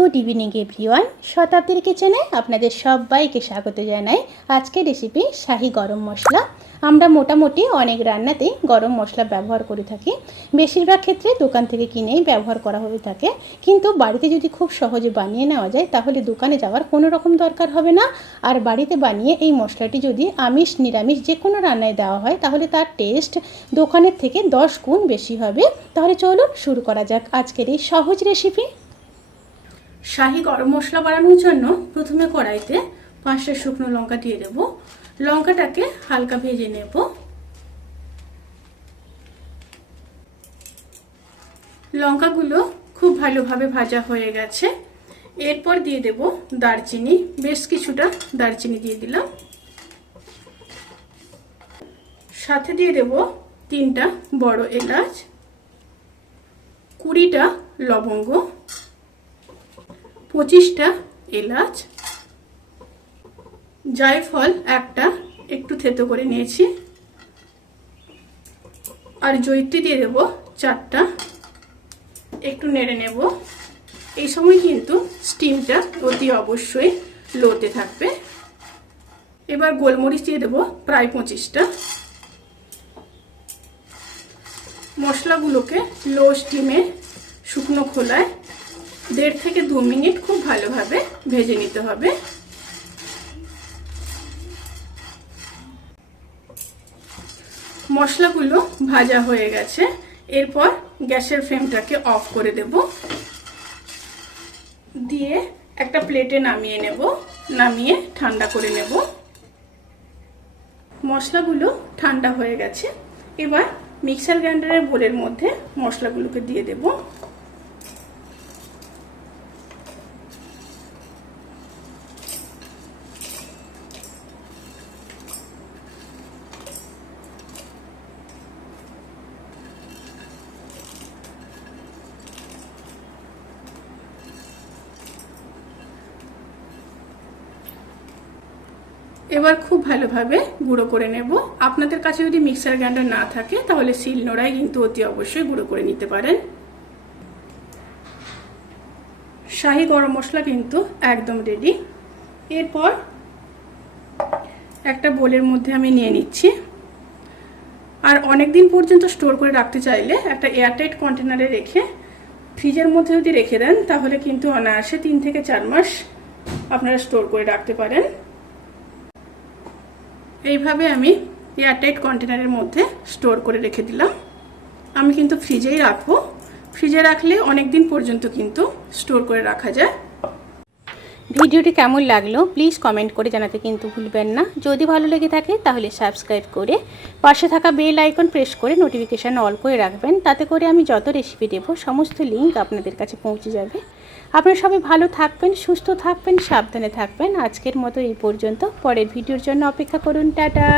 Good evening everyone. শতাব্দীর কিচেনে আপনাদের সবাইকে স্বাগত জানাই। আজকের রেসিপি শাহি গরম মশলা। আমরা মোটামুটি অনেক রান্নাতেই গরম মশলা ব্যবহার করে থাকি, বেশিরভাগ ক্ষেত্রে দোকান থেকে কিনেই ব্যবহার করা হয়ে থাকে। কিন্তু বাড়িতে যদি খুব সহজে বানিয়ে নেওয়া যায় তাহলে দোকানে যাওয়ার কোনো রকম দরকার হবে না। আর বাড়িতে বানিয়ে এই মশলাটি যদি আমিষ নিরামিষ যে কোনো রান্নায় দেওয়া হয় তাহলে তার টেস্ট দোকানের থেকে 10 গুণ বেশি হবে। তাহলে চলুন শুরু করা যাক আজকের এই সহজ রেসিপি। শাহি গরম মশলা বানানোর জন্য প্রথমে কড়াইতে 5টা শুকনো লঙ্কা দিয়ে দেব। লঙ্কাটাকে হালকা ভেজে নেব। লঙ্কাগুলো খুব ভালোভাবে ভাজা হয়ে গেছে। এরপর দিয়ে দেব দারচিনি, বেশ কিছুটা দারচিনি দিয়ে দিলাম। সাথে দিয়ে দেব 3টা বড় এলাচ, 20টা লবঙ্গ, 25টা এলাচ, জায়ফল একটা একটু থেতো করে নিয়েছি, আর জয়িত্রী দিয়ে দেব 4টা। একটু নেড়ে নেব। এই সময় কিন্তু স্টিমটা অতি অবশ্যই লোতে থাকবে। এবার গোলমরিচ দিয়ে দেব প্রায় 25টা। মশলাগুলোকে লো স্টিমে শুকনো খোলায় 1.5 থেকে 2 মিনিট খুব ভালোভাবে ভেজে নিতে হবে। মশলাগুলো ভাজা হয়ে গেছে। এরপর গ্যাসের ফ্লেমটাকে অফ করে দেব, দিয়ে একটা প্লেটে নামিয়ে নেব। নামিয়ে ঠান্ডা করে নেব। মশলাগুলো ঠান্ডা হয়ে গেছে। এবার মিক্সার গ্রাইন্ডারের বোলের মধ্যে মশলাগুলোকে দিয়ে দেব। এবার খুব ভালোভাবে গুঁড়ো করে নেব। আপনাদের কাছে যদি মিক্সার গ্রাইন্ডার না থাকে তাহলে শিলনোড়ায় কিন্তু অতি অবশ্যই গুঁড়ো করে নিতে পারেন। শাহি গরম মশলা কিন্তু একদম রেডি। এরপর একটা বোলের মধ্যে আমি নিয়ে নিচ্ছি। আর অনেক দিন পর্যন্ত স্টোর করে রাখতে চাইলে একটা এয়ারটাইট কন্টেনারে রেখে ফ্রিজের মধ্যে যদি রেখে দেন তাহলে কিন্তু অনায়াসে 3 থেকে 4 মাস আপনারা স্টোর করে রাখতে পারেন। এইভাবে আমি এয়ারটাইট কন্টেনারের মধ্যে স্টোর করে রেখে দিলাম। আমি কিন্তু ফ্রিজেই রাখবো। ফ্রিজে রাখলে অনেক দিন পর্যন্ত কিন্তু স্টোর করে রাখা যায়। ভিডিওটি কেমন লাগলো প্লিজ কমেন্ট করে জানাতে কিন্তু ভুলবেন না। যদি ভালো লেগে থাকে তাহলে সাবস্ক্রাইব করে পাশে থাকা বেল আইকন প্রেস করে নোটিফিকেশান অল করে রাখবেন। তাতে করে আমি যত রেসিপি দেব সমস্ত লিঙ্ক আপনাদের কাছে পৌঁছে যাবে। আপনারা সবাই ভালো থাকবেন, সুস্থ থাকবেন, সাবধানে থাকবেন। আজকের মতো এই পর্যন্ত। পরের ভিডিওর জন্য অপেক্ষা করুন। টাটা।